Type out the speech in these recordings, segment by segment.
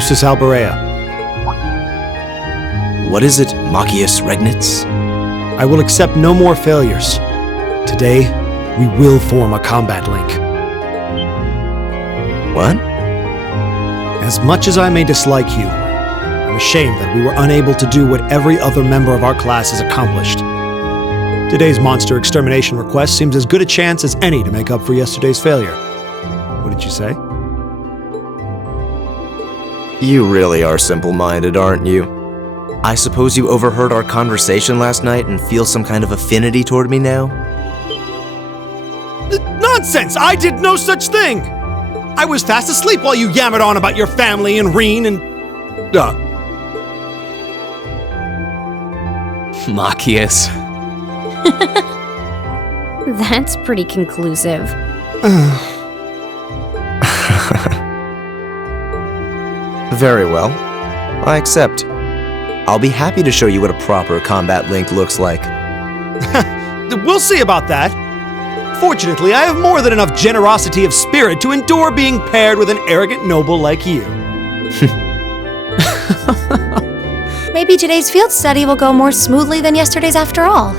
Eustace Alberea. What is it, Machius Regnitz? I will accept no more failures. Today, we will form a combat link. What? As much as I may dislike you, I'm ashamed that we were unable to do what every other member of our class has accomplished. Today's monster extermination request seems as good a chance as any to make up for yesterday's failure. What did you say? You really are simple-minded, aren't you? I suppose you overheard our conversation last night and feel some kind of affinity toward me now? Nonsense! I did no such thing! I was fast asleep while you yammered on about your family and Reen and... Machius. That's pretty conclusive. Very well. I accept. I'll be happy to show you what a proper combat link looks like. We'll see about that. Fortunately, I have more than enough generosity of spirit to endure being paired with an arrogant noble like you. Maybe today's field study will go more smoothly than yesterday's after all.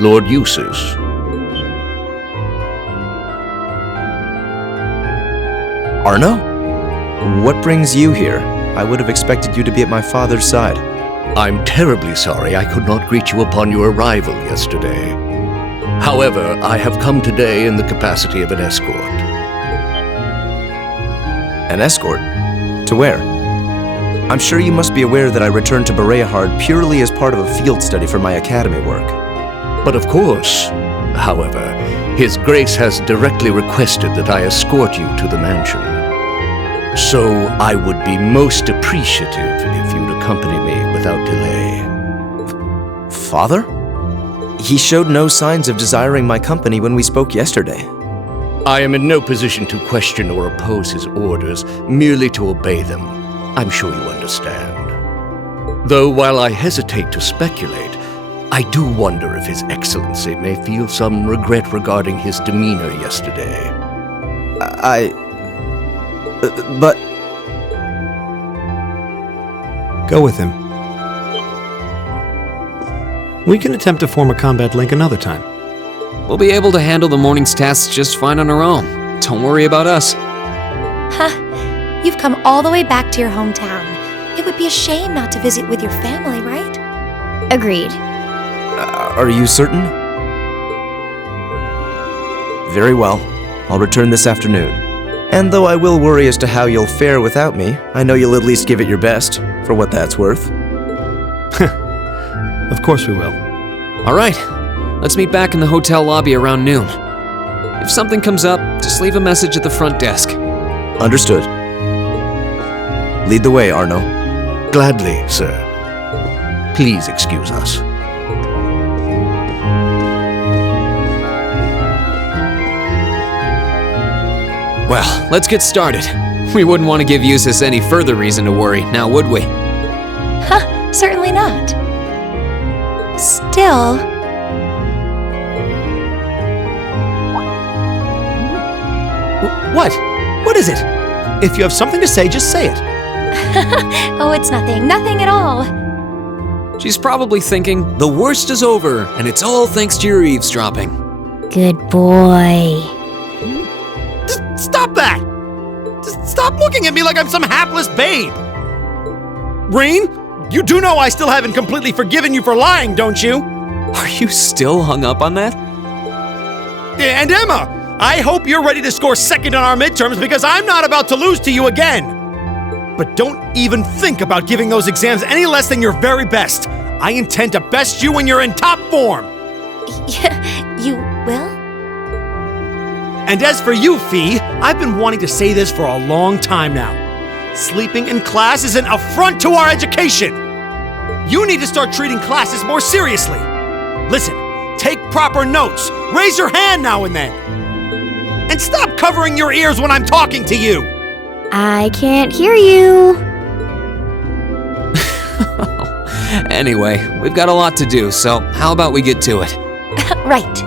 Lord Eustace. Arno? What brings you here? I would have expected you to be at my father's side. I'm terribly sorry I could not greet you upon your arrival yesterday. However, I have come today in the capacity of an escort. An escort? To where? I'm sure you must be aware that I returned to Bereahard purely as part of a field study for my academy work. But of course, however, His Grace has directly requested that I escort you to the mansion. So I would be most appreciative if you'd accompany me without delay. Father? He showed no signs of desiring my company when we spoke yesterday. I am in no position to question or oppose his orders, merely to obey them. I'm sure you understand. Though while I hesitate to speculate, I do wonder if His Excellency may feel some regret regarding his demeanor yesterday. But... Go with him. We can attempt to form a combat link another time. We'll be able to handle the morning's tasks just fine on our own. Don't worry about us. Huh. You've come all the way back to your hometown. It would be a shame not to visit with your family, right? Agreed. Are you certain? Very well. I'll return this afternoon. And though I will worry as to how you'll fare without me, I know you'll at least give it your best, for what that's worth. Of course we will. All right, let's meet back in the hotel lobby around noon. If something comes up, just leave a message at the front desk. Understood. Lead the way, Arno. Gladly, sir. Please excuse us. Well, let's get started. We wouldn't want to give Eustace any further reason to worry, now would we? Huh, certainly not. Still... What? What is it? If you have something to say, just say it. Oh, it's nothing. Nothing at all. She's probably thinking, the worst is over, and it's all thanks to your eavesdropping. Good boy. Just stop that! Just stop looking at me like I'm some hapless babe! Reen, you do know I still haven't completely forgiven you for lying, don't you? Are you still hung up on that? And Emma, I hope you're ready to score second on our midterms because I'm not about to lose to you again. But don't even think about giving those exams any less than your very best. I intend to best you when you're in top form. Yeah, you will? And as for you, Fee, I've been wanting to say this for a long time now. Sleeping in class is an affront to our education. You need to start treating classes more seriously. Listen, take proper notes, raise your hand now and then. And stop covering your ears when I'm talking to you. I can't hear you. Anyway, we've got a lot to do, so how about we get to it? Right.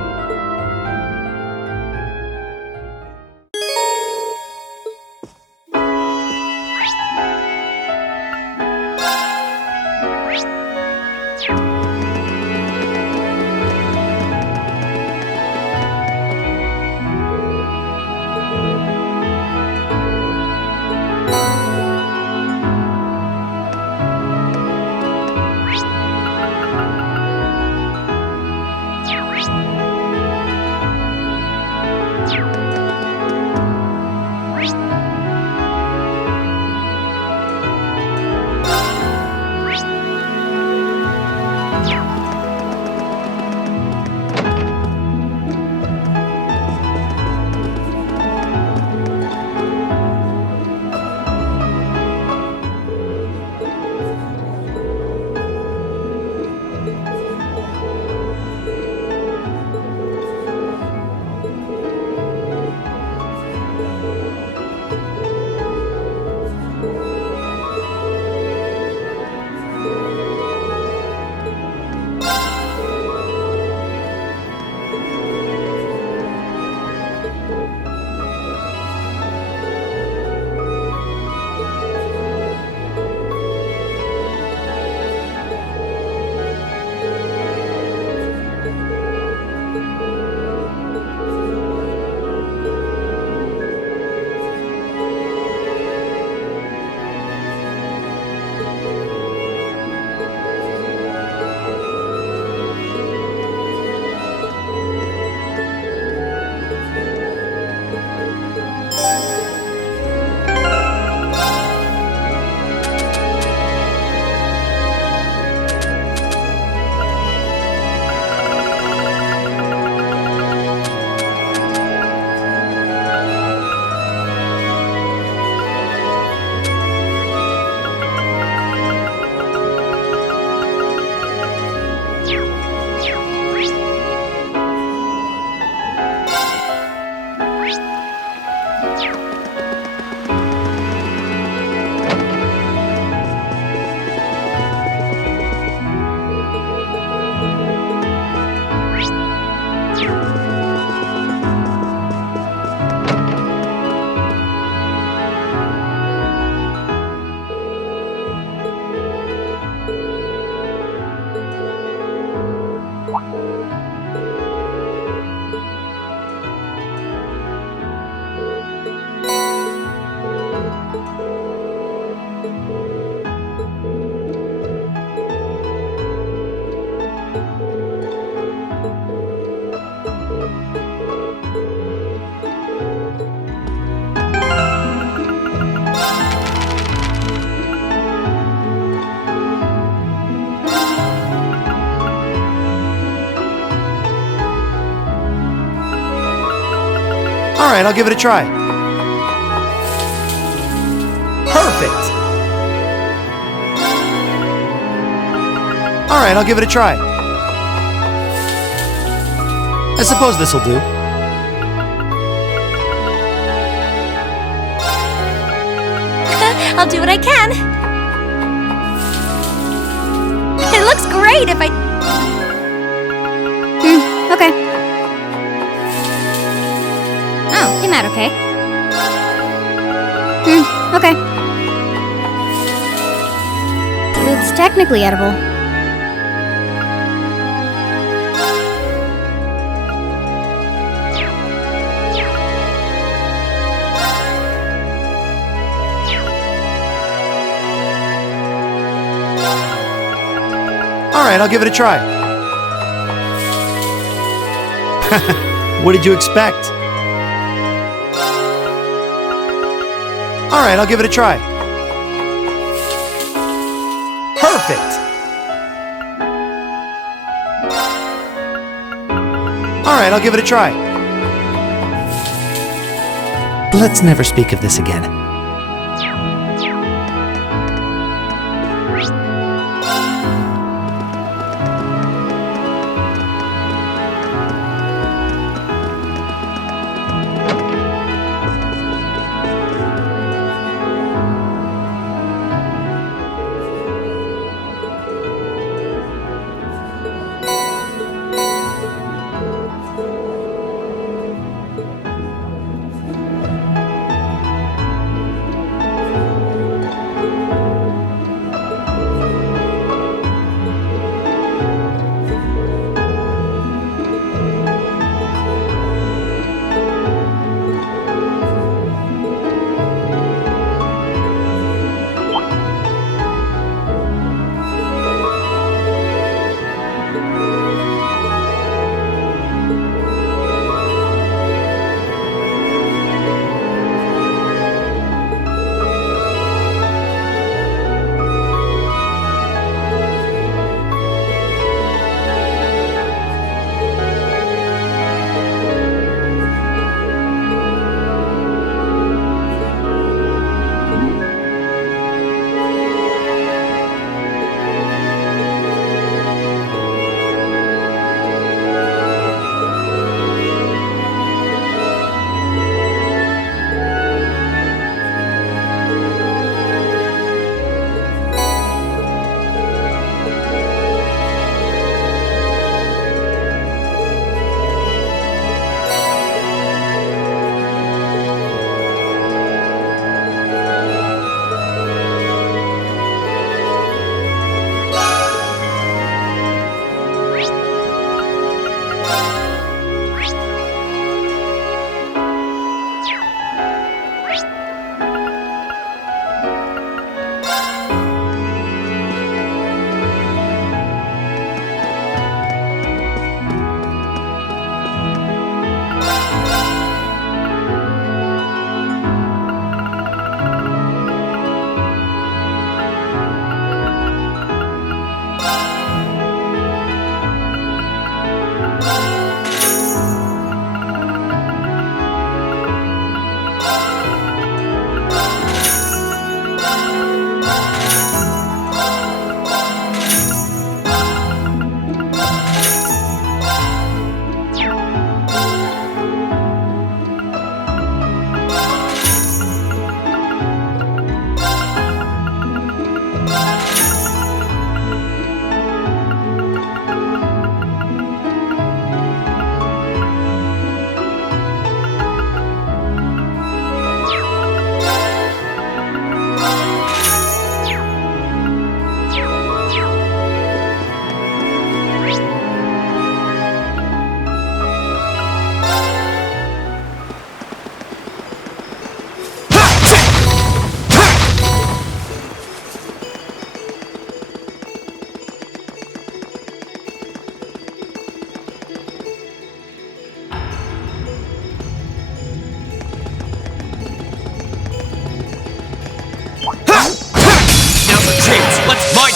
Alright, I'll give it a try. Perfect! Alright, I'll give it a try. I suppose this'll do. I'll do what I can. It looks great if I... Okay. Oh, came out okay. Okay. It's technically edible. Alright, I'll give it a try. What did you expect? Alright, I'll give it a try. Perfect! Alright, I'll give it a try. Let's never speak of this again.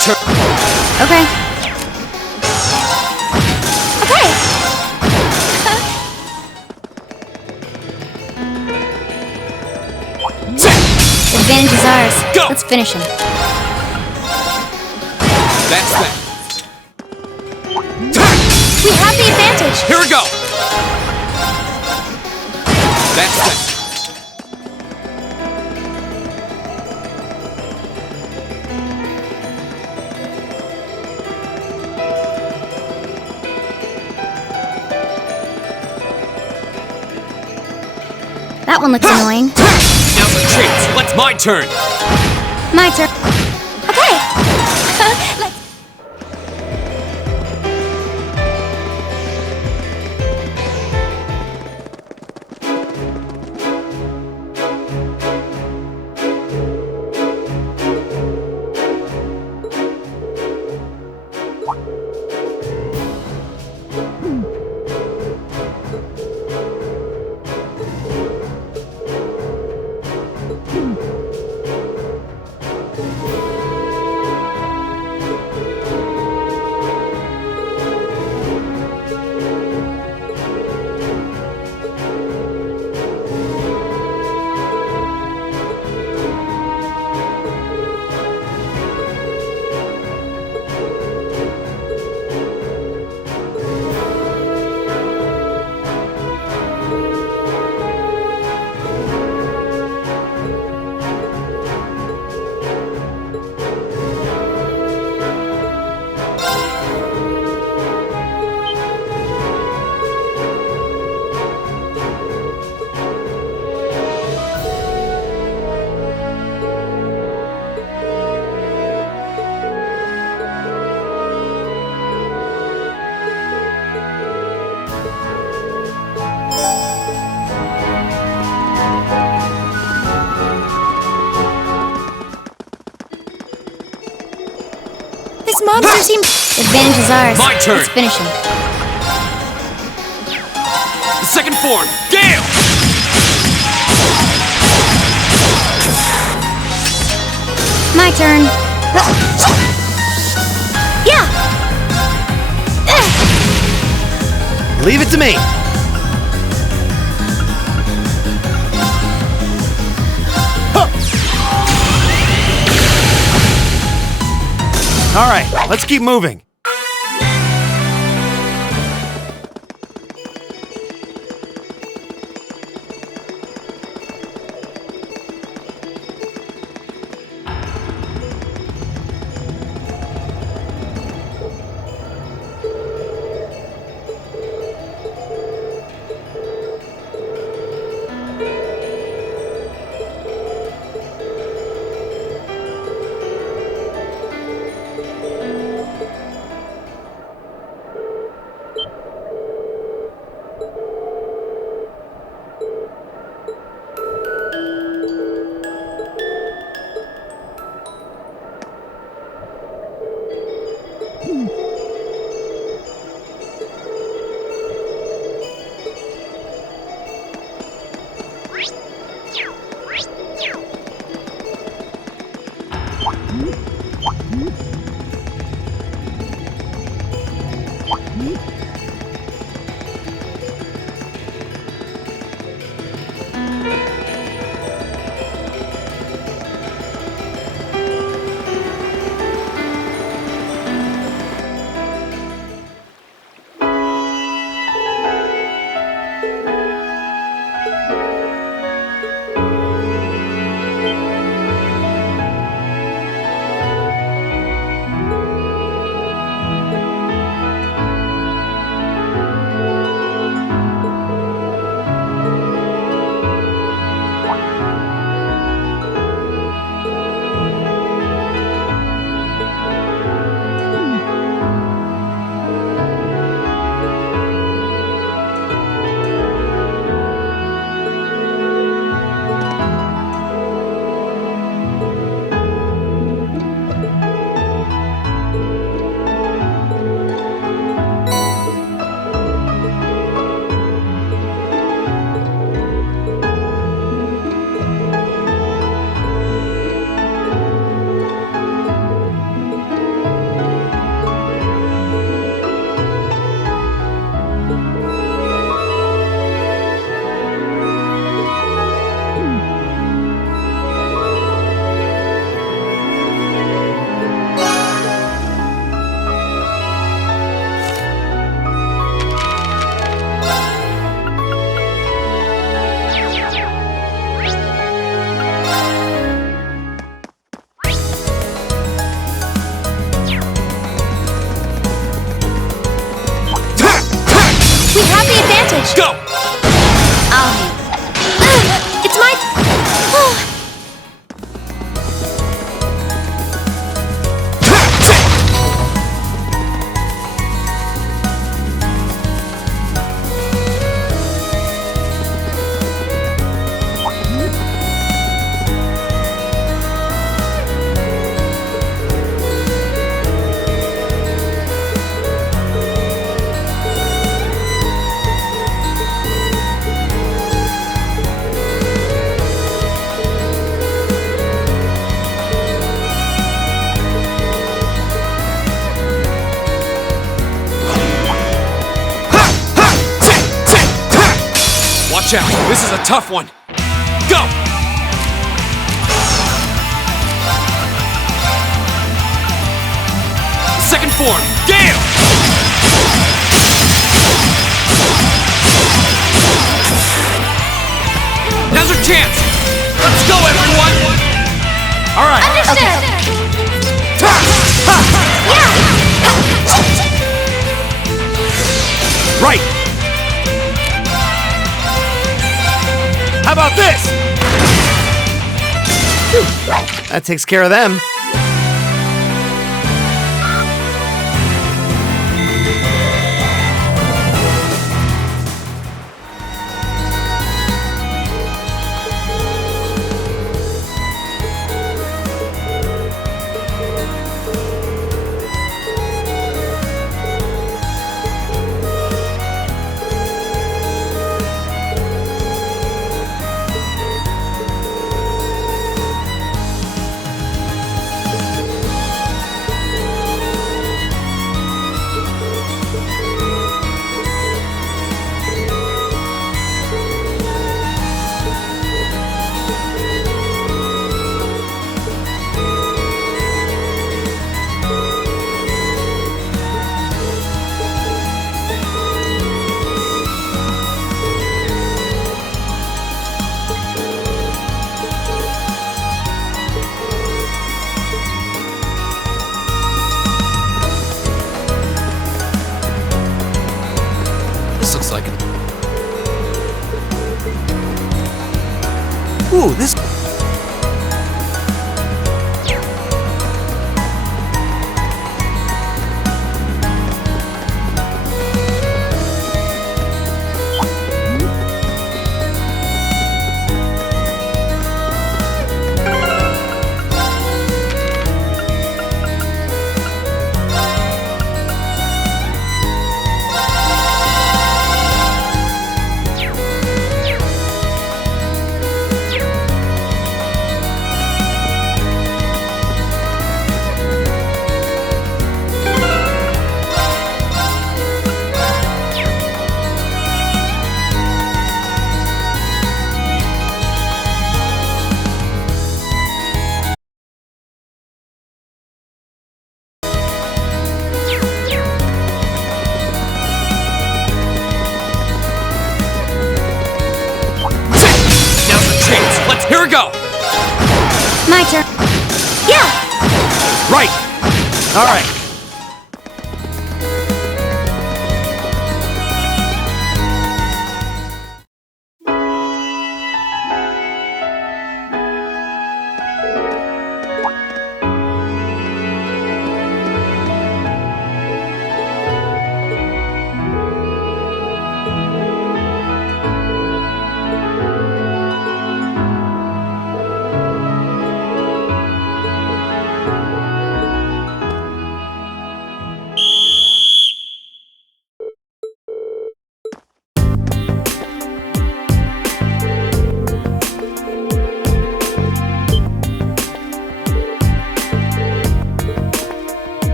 Okay. Okay. advantage is ours. Go! Let's finish him. That's that. We have the advantage. Here we go. That's that. That one looks annoying. Now's our chance. Let's my turn. My turn. Okay. Let's. This monster seems. Advantage is ours. My turn. Let's finish him. The second form. Gale! My turn. Yeah. Leave it to me. All right, let's keep moving. message. Go! I'll handle it. It's my... Watch out, this is a tough one. Go! Second form, Gale! Now's our chance! Let's go, everyone! All right. Understood. Right! How about this? That takes care of them. This looks like it. Ooh, this... Here we go! My turn. Yeah. Right! All right.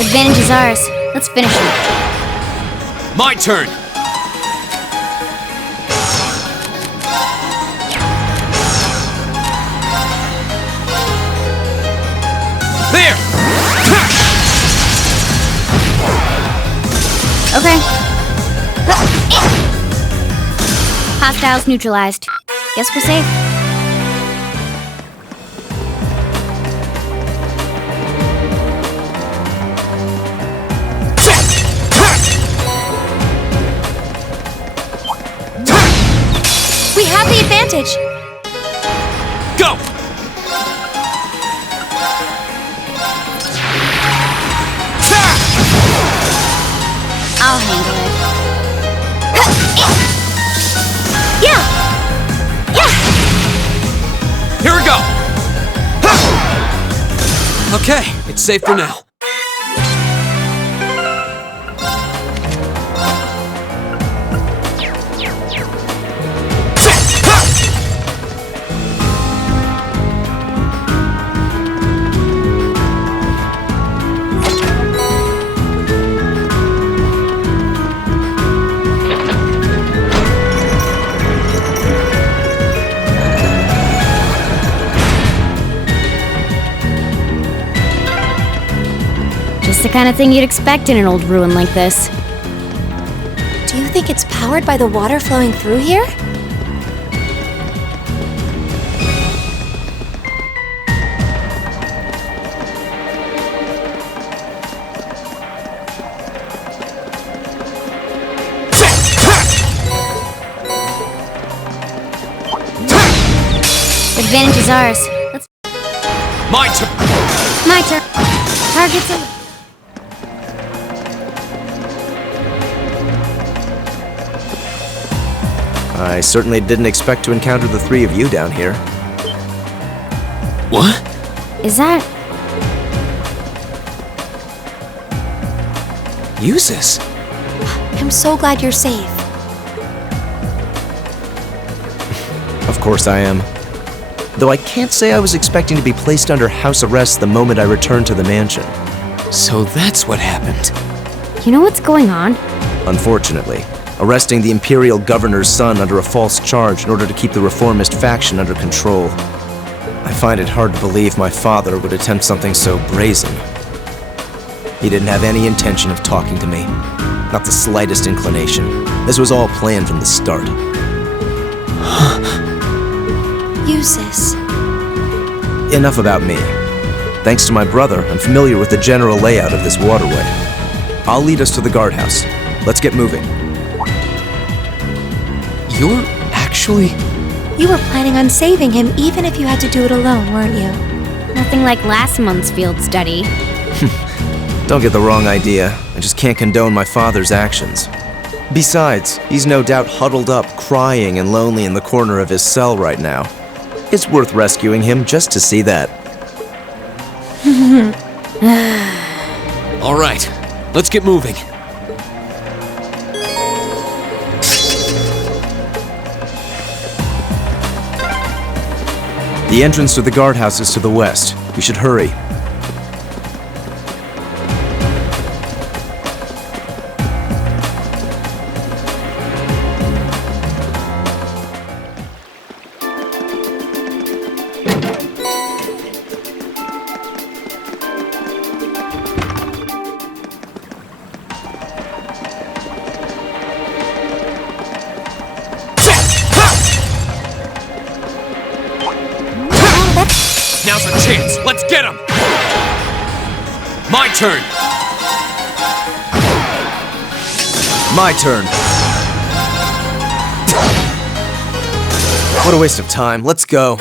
Advantage is ours. Let's finish him. My turn! There! Okay. Hostiles neutralized. Guess we're safe. We have the advantage. Go! I'll handle it. Yeah! Yeah! Here we go! Okay, it's safe for now. Just the kind of thing you'd expect in an old ruin like this. Do you think it's powered by the water flowing through here? Advantage is ours. Let's. My turn! My turn. Target's a. I certainly didn't expect to encounter the three of you down here. What? Is that. Use this. I'm so glad you're safe. Of course I am. Though I can't say I was expecting to be placed under house arrest the moment I returned to the mansion. So that's what happened. You know what's going on? Unfortunately, arresting the Imperial Governor's son under a false charge in order to keep the reformist faction under control. I find it hard to believe my father would attempt something so brazen. He didn't have any intention of talking to me. Not the slightest inclination. This was all planned from the start. Use this. Enough about me. Thanks to my brother, I'm familiar with the general layout of this waterway. I'll lead us to the guardhouse. Let's get moving. You're actually... You were planning on saving him even if you had to do it alone, weren't you? Nothing like last month's field study. Don't get the wrong idea. I just can't condone my father's actions. Besides, he's no doubt huddled up, crying and lonely in the corner of his cell right now. It's worth rescuing him just to see that. All right, let's get moving. The entrance to the guardhouse is to the west. We should hurry. Now's our chance. Let's get him. My turn. My turn. What a waste of time. Let's go.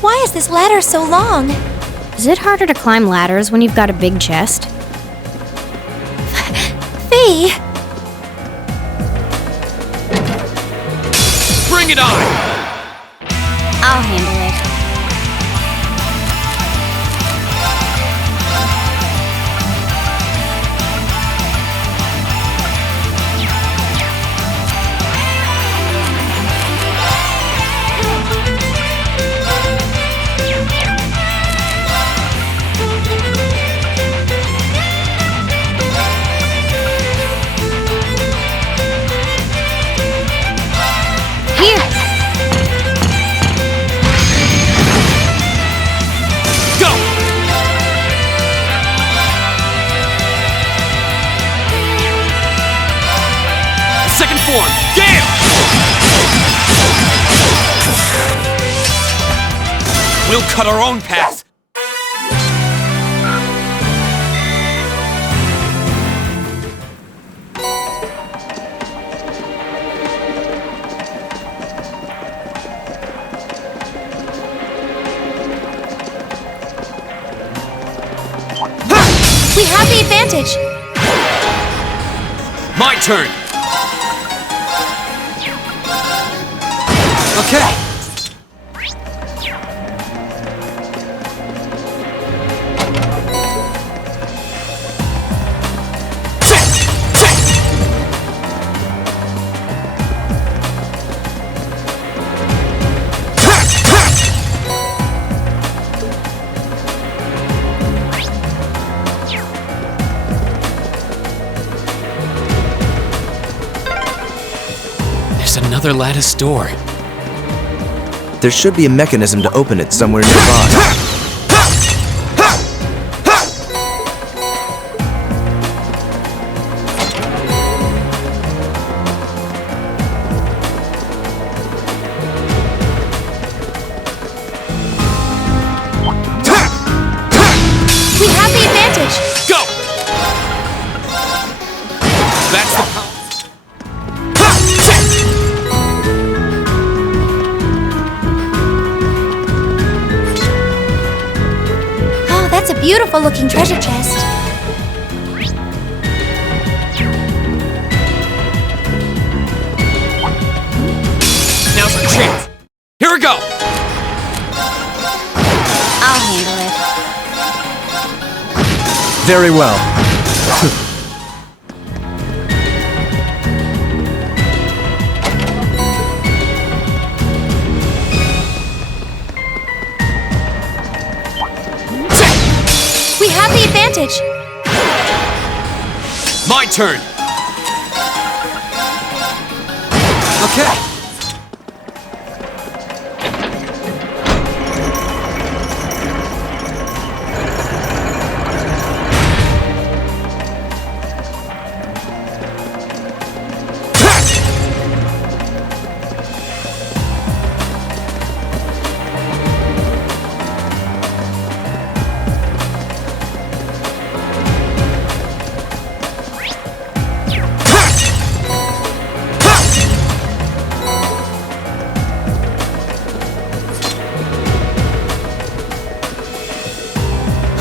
Why is this ladder so long? Is it harder to climb ladders when you've got a big chest? Fee! Bring it on. I'll handle it. We'll cut our own path. We have the advantage. My turn. Okay. There's another lattice door. There should be a mechanism to open it somewhere nearby. We have the advantage. Go! That's the power. Oh, that's a beautiful looking treasure chest. Now's our chance. Here we go. I'll handle it. Very well. We have the advantage. My turn. Okay.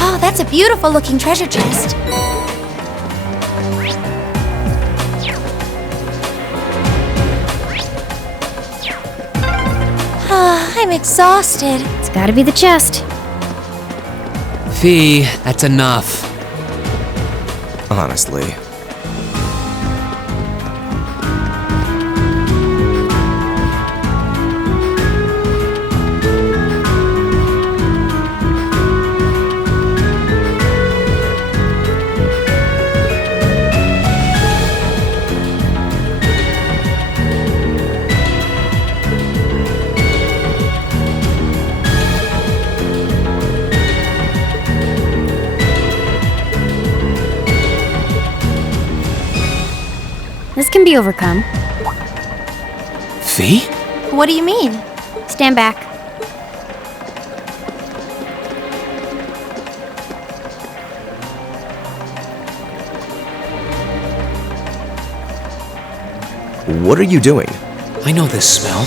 Oh, that's a beautiful looking treasure chest. Ah, I'm exhausted. It's gotta be the chest. Fee, that's enough. Honestly. This can be overcome. Fee? What do you mean? Stand back. What are you doing? I know this smell.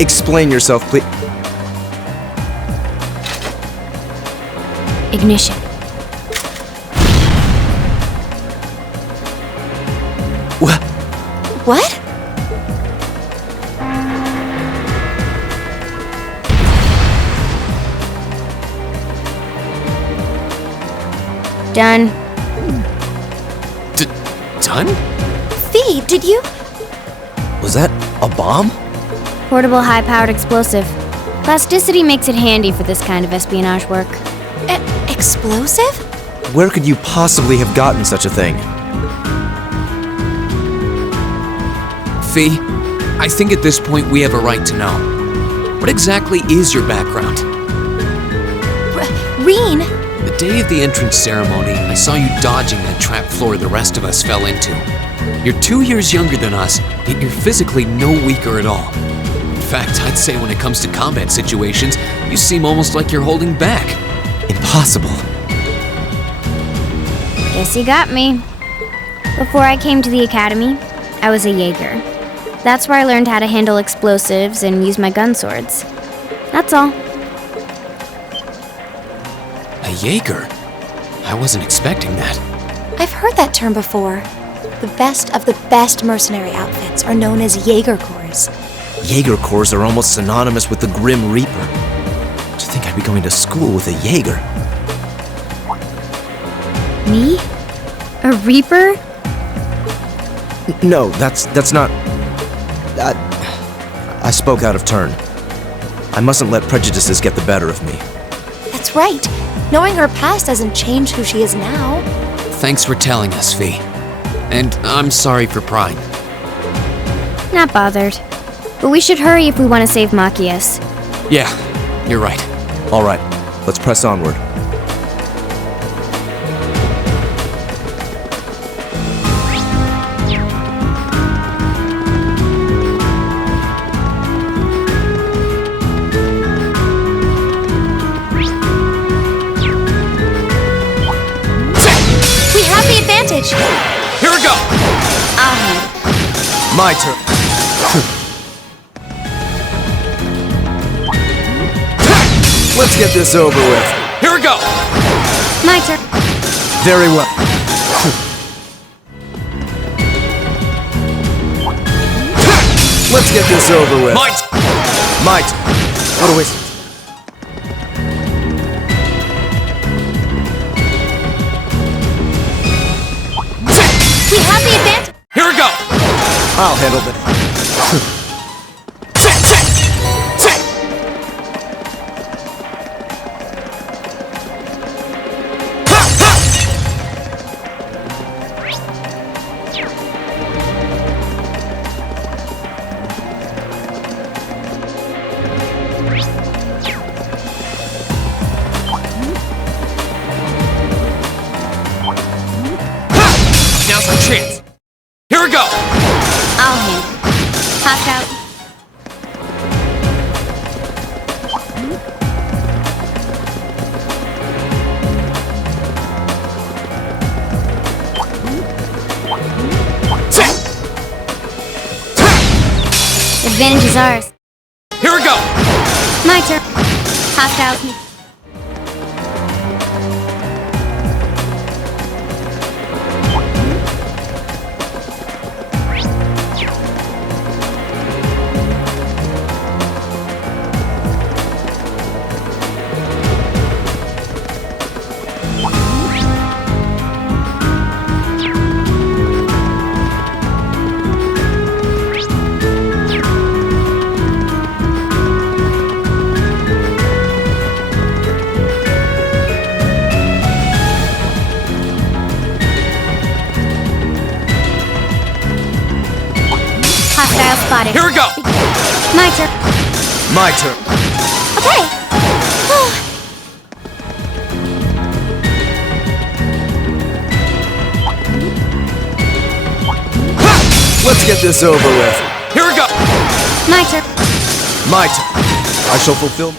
Explain yourself, please. Ignition. What? What? Done. Done? Fee, did you? Was that a bomb? Portable high-powered explosive. Plasticity makes it handy for this kind of espionage work. Explosive? Where could you possibly have gotten such a thing? Fee, I think at this point we have a right to know. What exactly is your background? Reen? The day of the entrance ceremony, I saw you dodging that trap floor the rest of us fell into. You're 2 years younger than us, yet you're physically no weaker at all. In fact, I'd say when it comes to combat situations, you seem almost like you're holding back. Impossible. Guess you got me. Before I came to the academy, I was a Jaeger. That's where I learned how to handle explosives and use my gun swords. That's all. A Jaeger? I wasn't expecting that. I've heard that term before. The best of the best mercenary outfits are known as Jaeger Corps. Jaeger Corps are almost synonymous with the Grim Reaper. To think I'd be going to school with a Jaeger. Me? A Reaper? No, that's not... I spoke out of turn. I mustn't let prejudices get the better of me. That's right. Knowing her past doesn't change who she is now. Thanks for telling us, Fee. And I'm sorry for prying. Not bothered. But we should hurry if we want to save Machias. Yeah, you're right. All right, let's press onward. We have the advantage. Here we go! I'll handle. My turn. Let's get this over with. Here we go! My turn. Very well. Let's get this over with. My turn. What a waste. We have the advantage. Here we go! I'll handle this. Now's our chance. Here we go! I'll handle. Hop out. Advantage is ours. Here we go! My turn. Hop out. Hostile spotted. Here we go! My turn. My turn. Okay. Let's get this over with. Here we go! My turn. My turn. I shall fulfill...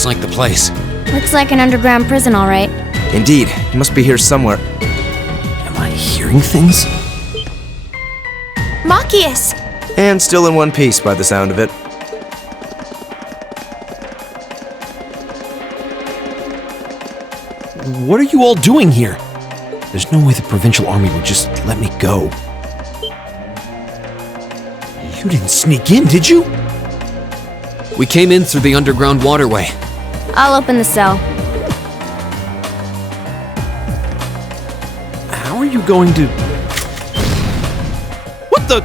looks like the place. Looks like an underground prison, all right. Indeed, it must be here somewhere. Am I hearing things? Machias! And still in one piece by the sound of it. What are you all doing here? There's no way the Provincial Army would just let me go. You didn't sneak in, did you? We came in through the underground waterway. I'll open the cell. How are you going to... What the...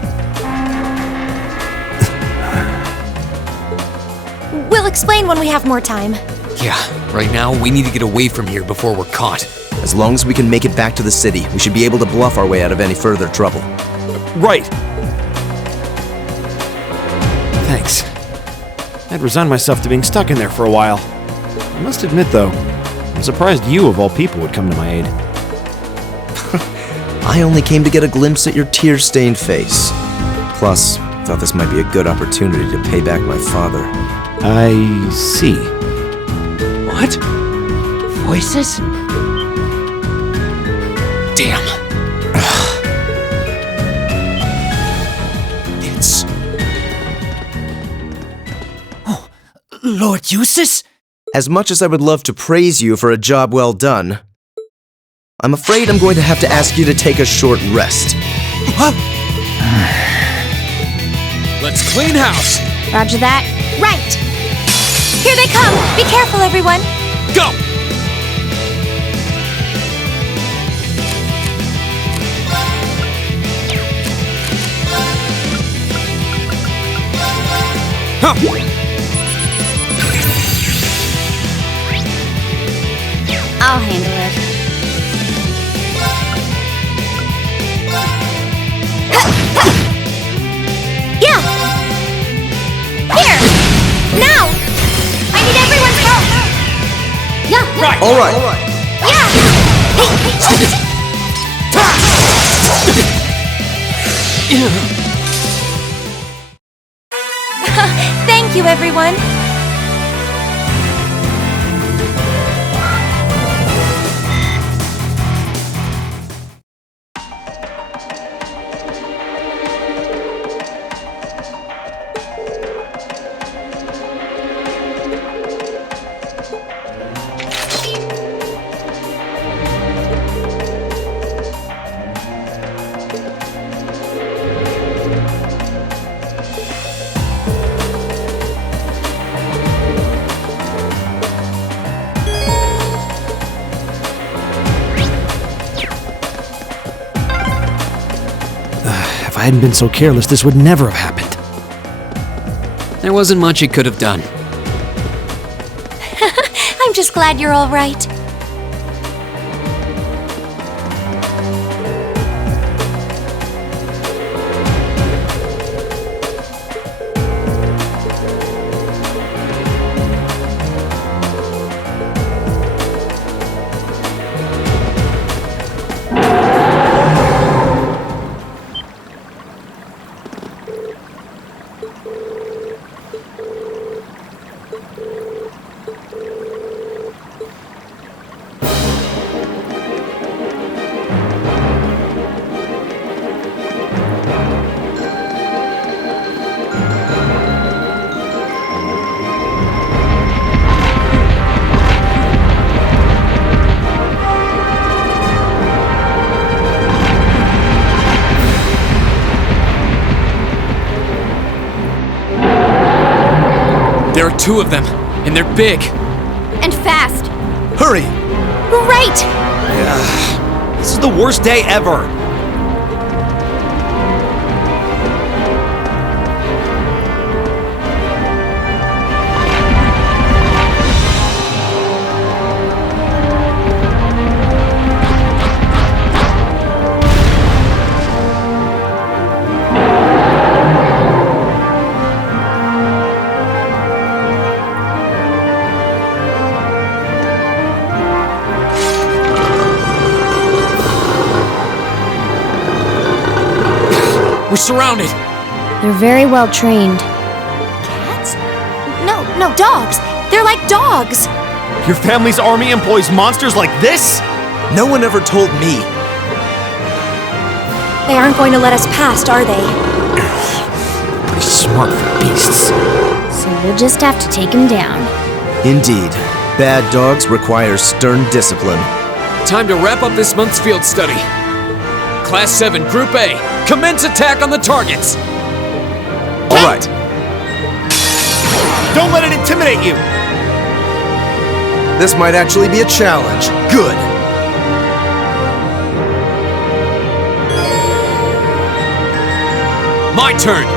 We'll explain when we have more time. Yeah, right now we need to get away from here before we're caught. As long as we can make it back to the city, we should be able to bluff our way out of any further trouble. Right. Thanks. I'd resigned myself to being stuck in there for a while. I must admit, though, I'm surprised you, of all people, would come to my aid. I only came to get a glimpse at your tear-stained face. Plus, I thought this might be a good opportunity to pay back my father. I see. What? Voices? Damn. It's... Lord Eustace? As much as I would love to praise you for a job well done, I'm afraid I'm going to have to ask you to take a short rest. Let's clean house! Roger that. Right! Here they come! Be careful, everyone! Go! I'll handle it. Yeah! Here! Now! I need everyone's help! Yeah! Right! All right. Thank you, everyone! If I hadn't been so careless, this would never have happened. There wasn't much he could have done. I'm just glad you're all right. There are two of them, and they're big. And fast. Hurry! Right! This is the worst day ever! We're surrounded. They're very well trained. Cats? No, dogs! They're like dogs. Your family's army employs monsters like this? No one ever told me. They aren't going to let us past, are they? Pretty smart for beasts. So we'll just have to take him down. Indeed, bad dogs require stern discipline. Time to wrap up this month's field study. Class 7, Group A, commence attack on the targets. All right. Don't let it intimidate you. This might actually be a challenge. Good. My turn.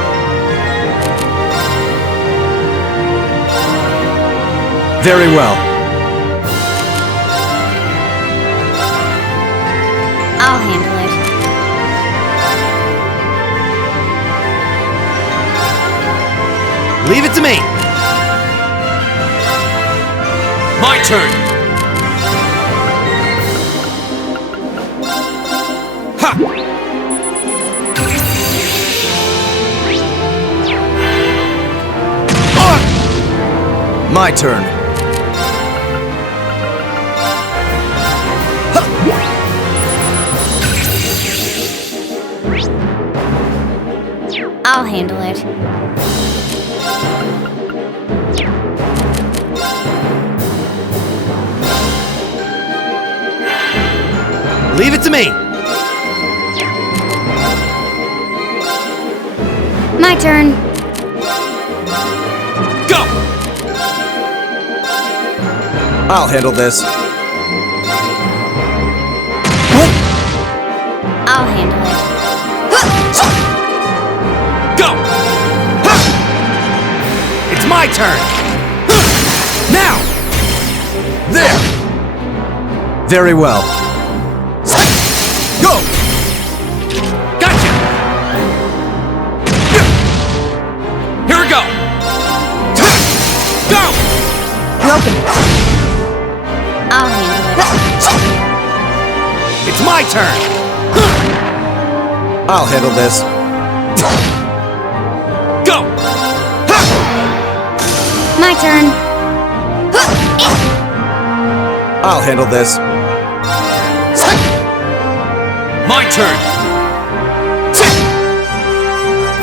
Very well. I'll handle it. Leave it to me. My turn. Ha! My turn. I'll handle it. Leave it to me. My turn. Go! I'll handle this. I'll handle it. Go! It's my turn. Now! There! Very well. Go! Gotcha! Here we go! Go! I'll handle it. It's my turn. I'll handle this. Go! My turn. I'll handle this. My turn.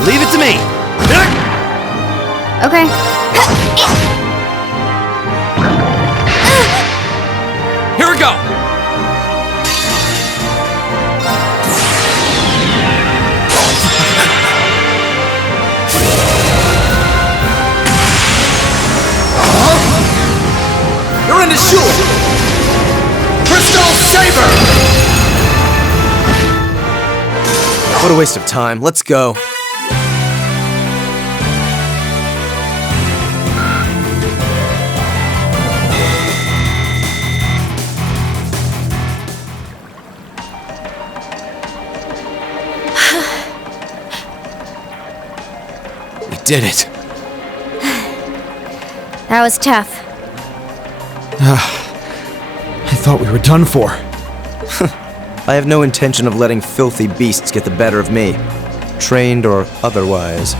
Leave it to me. Okay. Here we go! You're in the shoot! Crystal Saber! What a waste of time. Let's go. We did it. That was tough. I thought we were done for. I have no intention of letting filthy beasts get the better of me, trained or otherwise.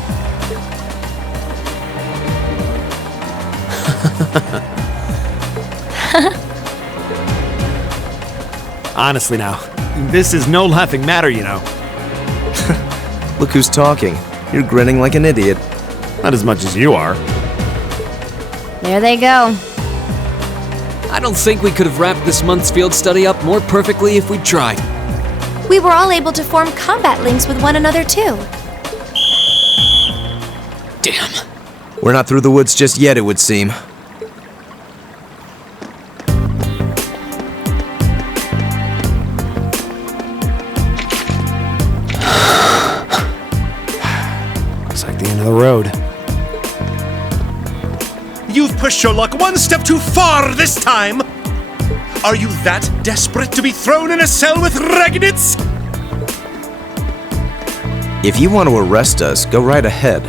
Honestly now, this is no laughing matter, you know. Look who's talking. You're grinning like an idiot. Not as much as you are. There they go. I don't think we could have wrapped this month's field study up more perfectly if we'd tried. We were all able to form combat links with one another, too. Damn. We're not through the woods just yet, it would seem. Looks like the end of the road. You've pushed your luck one step too far this time! Are you that desperate to be thrown in a cell with Regnitz? If you want to arrest us, go right ahead.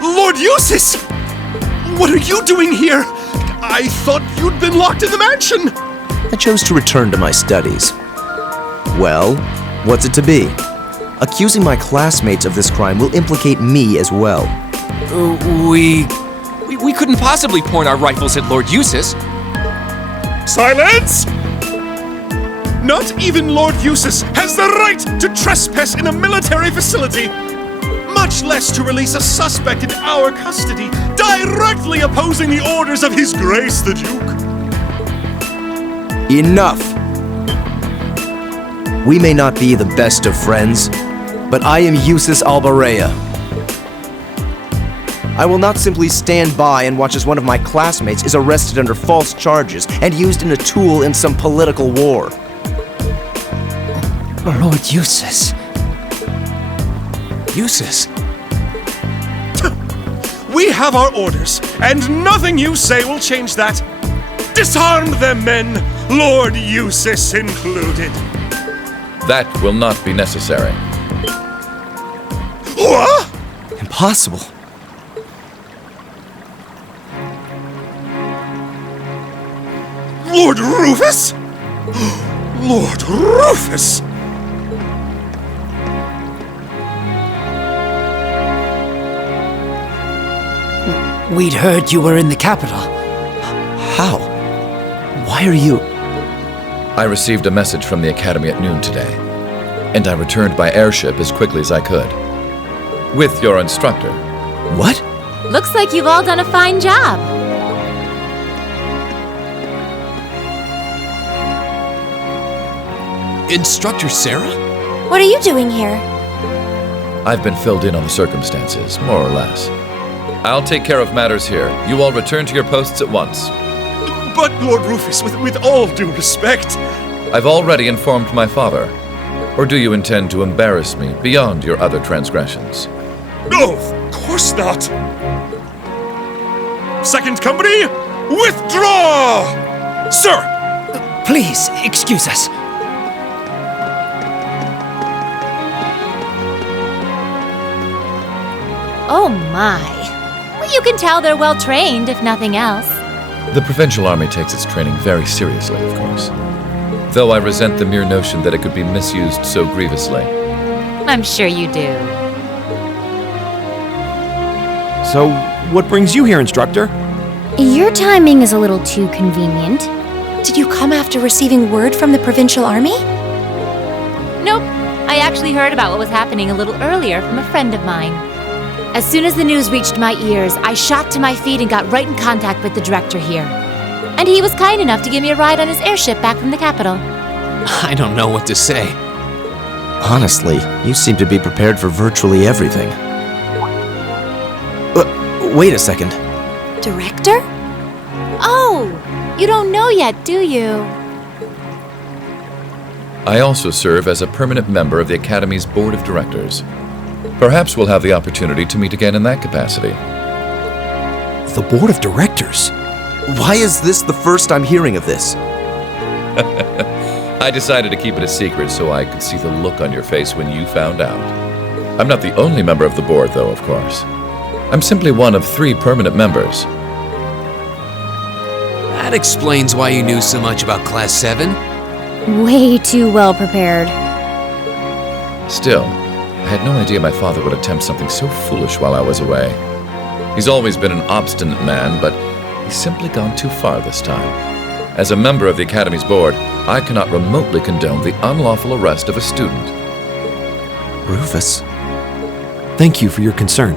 Lord Eustace! What are you doing here? I thought you'd been locked in the mansion! I chose to return to my studies. Well, what's it to be? Accusing my classmates of this crime will implicate me as well. We couldn't possibly point our rifles at Lord Eustace. Silence! Not even Lord Eustace has the right to trespass in a military facility, much less to release a suspect in our custody, directly opposing the orders of His Grace the Duke. Enough! We may not be the best of friends, but I am Eustace Albarea. I will not simply stand by and watch as one of my classmates is arrested under false charges and used in a tool in some political war. Lord Eustace. Eustace? We have our orders, and nothing you say will change that. Disarm them, men, Lord Eustace included. That will not be necessary. What? Impossible. Lord Rufus? Lord Rufus! We'd heard you were in the capital. How? Why are you... I received a message from the Academy at noon today, and I returned by airship as quickly as I could. With your instructor. What? Looks like you've all done a fine job. Instructor Sarah? What are you doing here? I've been filled in on the circumstances, more or less. I'll take care of matters here. You all return to your posts at once. But, Lord Rufus, with all due respect... I've already informed my father. Or do you intend to embarrass me beyond your other transgressions? No, of course not. Second company, withdraw! Sir! Please, excuse us. Oh my. Well, you can tell they're well trained, if nothing else. The Provincial Army takes its training very seriously, of course. Though I resent the mere notion that it could be misused so grievously. I'm sure you do. So, what brings you here, Instructor? Your timing is a little too convenient. Did you come after receiving word from the Provincial Army? Nope. I actually heard about what was happening a little earlier from a friend of mine. As soon as the news reached my ears, I shot to my feet and got right in contact with the director here. And he was kind enough to give me a ride on his airship back from the capital. I don't know what to say. Honestly, you seem to be prepared for virtually everything. Wait a second. Director? Oh, you don't know yet, do you? I also serve as a permanent member of the Academy's Board of Directors. Perhaps we'll have the opportunity to meet again in that capacity. The Board of Directors? Why is this the first I'm hearing of this? I decided to keep it a secret so I could see the look on your face when you found out. I'm not the only member of the board, though, of course. I'm simply one of 3 permanent members. That explains why you knew so much about Class 7. Way too well prepared. Still, I had no idea my father would attempt something so foolish while I was away. He's always been an obstinate man, but he's simply gone too far this time. As a member of the Academy's board, I cannot remotely condone the unlawful arrest of a student. Rufus? Thank you for your concern.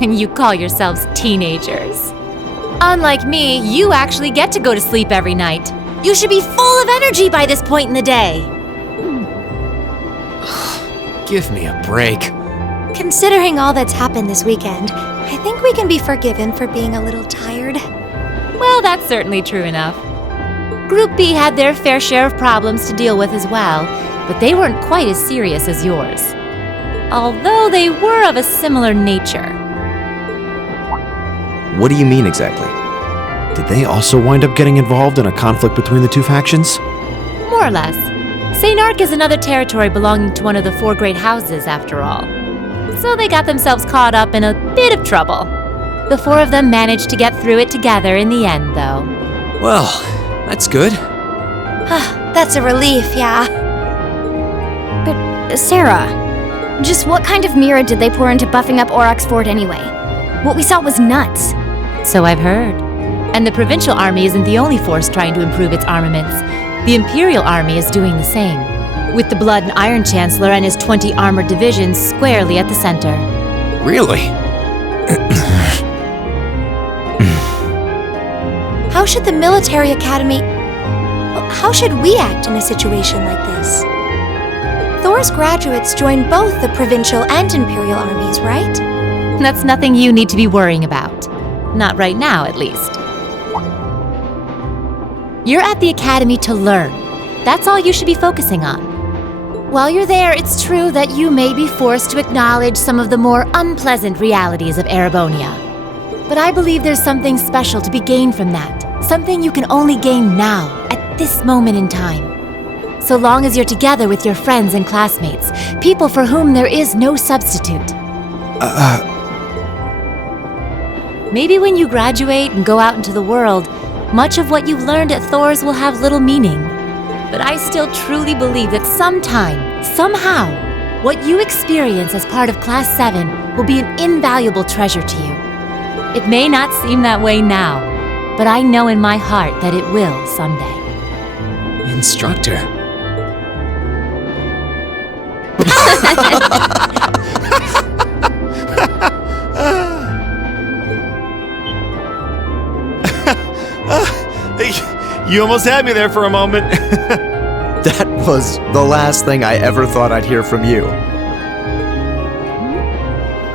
And you call yourselves teenagers. Unlike me, you actually get to go to sleep every night. You should be full of energy by this point in the day. Give me a break. Considering all that's happened this weekend, I think we can be forgiven for being a little tired. Well, that's certainly true enough. Group B had their fair share of problems to deal with as well, but they weren't quite as serious as yours. Although they were of a similar nature. What do you mean exactly? Did they also wind up getting involved in a conflict between the two factions? More or less. St. Arc is another territory belonging to one of the 4 great houses, after all. So they got themselves caught up in a bit of trouble. The 4 of them managed to get through it together in the end, though. Well, that's good. That's a relief, yeah. But, Sarah, just what kind of mirror did they pour into buffing up Aurochs Fort anyway? What we saw was nuts. So I've heard. And the provincial army isn't the only force trying to improve its armaments. The Imperial Army is doing the same, with the Blood and Iron Chancellor and his 20 armored divisions squarely at the center. Really? How should the military academy... How should we act in a situation like this? Thor's graduates join both the provincial and Imperial armies, right? That's nothing you need to be worrying about. Not right now, at least. You're at the academy to learn. That's all you should be focusing on. While you're there, it's true that you may be forced to acknowledge some of the more unpleasant realities of Erebonia. But I believe there's something special to be gained from that. Something you can only gain now, at this moment in time. So long as you're together with your friends and classmates, people for whom there is no substitute. Maybe when you graduate and go out into the world, much of what you've learned at Thor's will have little meaning. But I still truly believe that sometime, somehow, what you experience as part of Class 7 will be an invaluable treasure to you. It may not seem that way now, but I know in my heart that it will someday. Instructor. You almost had me there for a moment. That was the last thing I ever thought I'd hear from you.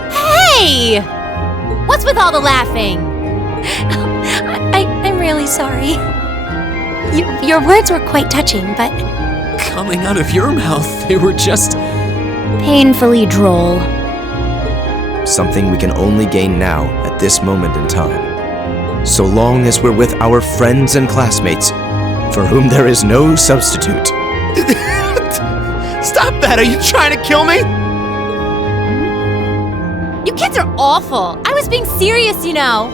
Hey! What's with all the laughing? I'm really sorry. Your words were quite touching, but... Coming out of your mouth, they were just... Painfully droll. Something we can only gain now, at this moment in time. So long as we're with our friends and classmates, for whom there is no substitute. Stop that! Are you trying to kill me? You kids are awful. I was being serious, you know.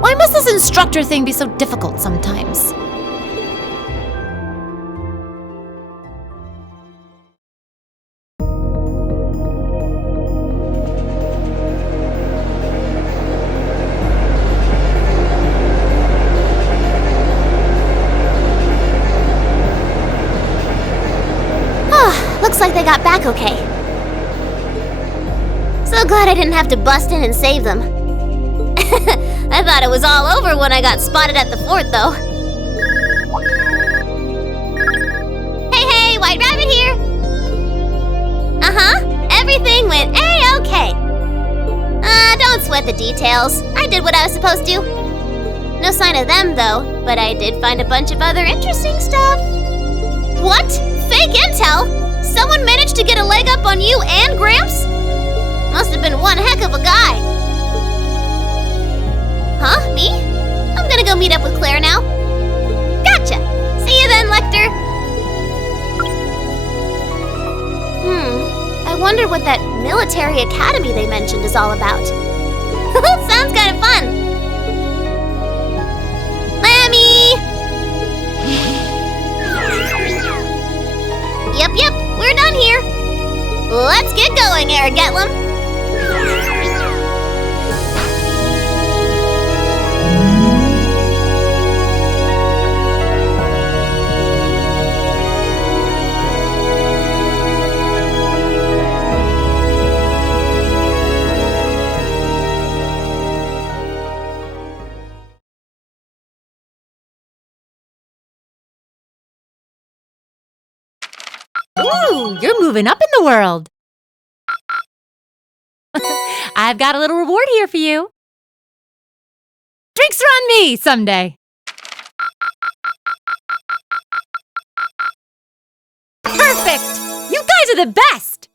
Why must this instructor thing be so difficult sometimes? Looks like they got back okay. So glad I didn't have to bust in and save them. I thought it was all over when I got spotted at the fort, though. Hey, White Rabbit here! Everything went A-okay. Don't sweat the details. I did what I was supposed to. No sign of them, though, but I did find a bunch of other interesting stuff. What? Fake intel? Someone managed to get a leg up on you and Gramps? Must have been one heck of a guy. Huh? Me? I'm gonna go meet up with Claire now. Gotcha. See you then, Lecter. I wonder what that military academy they mentioned is all about. Sounds kind of fun. Lammy! Yep, we're done here. Let's get going, Aragetlum. Ooh, you're moving up in the world. I've got a little reward here for you. Drinks are on me someday. Perfect! You guys are the best!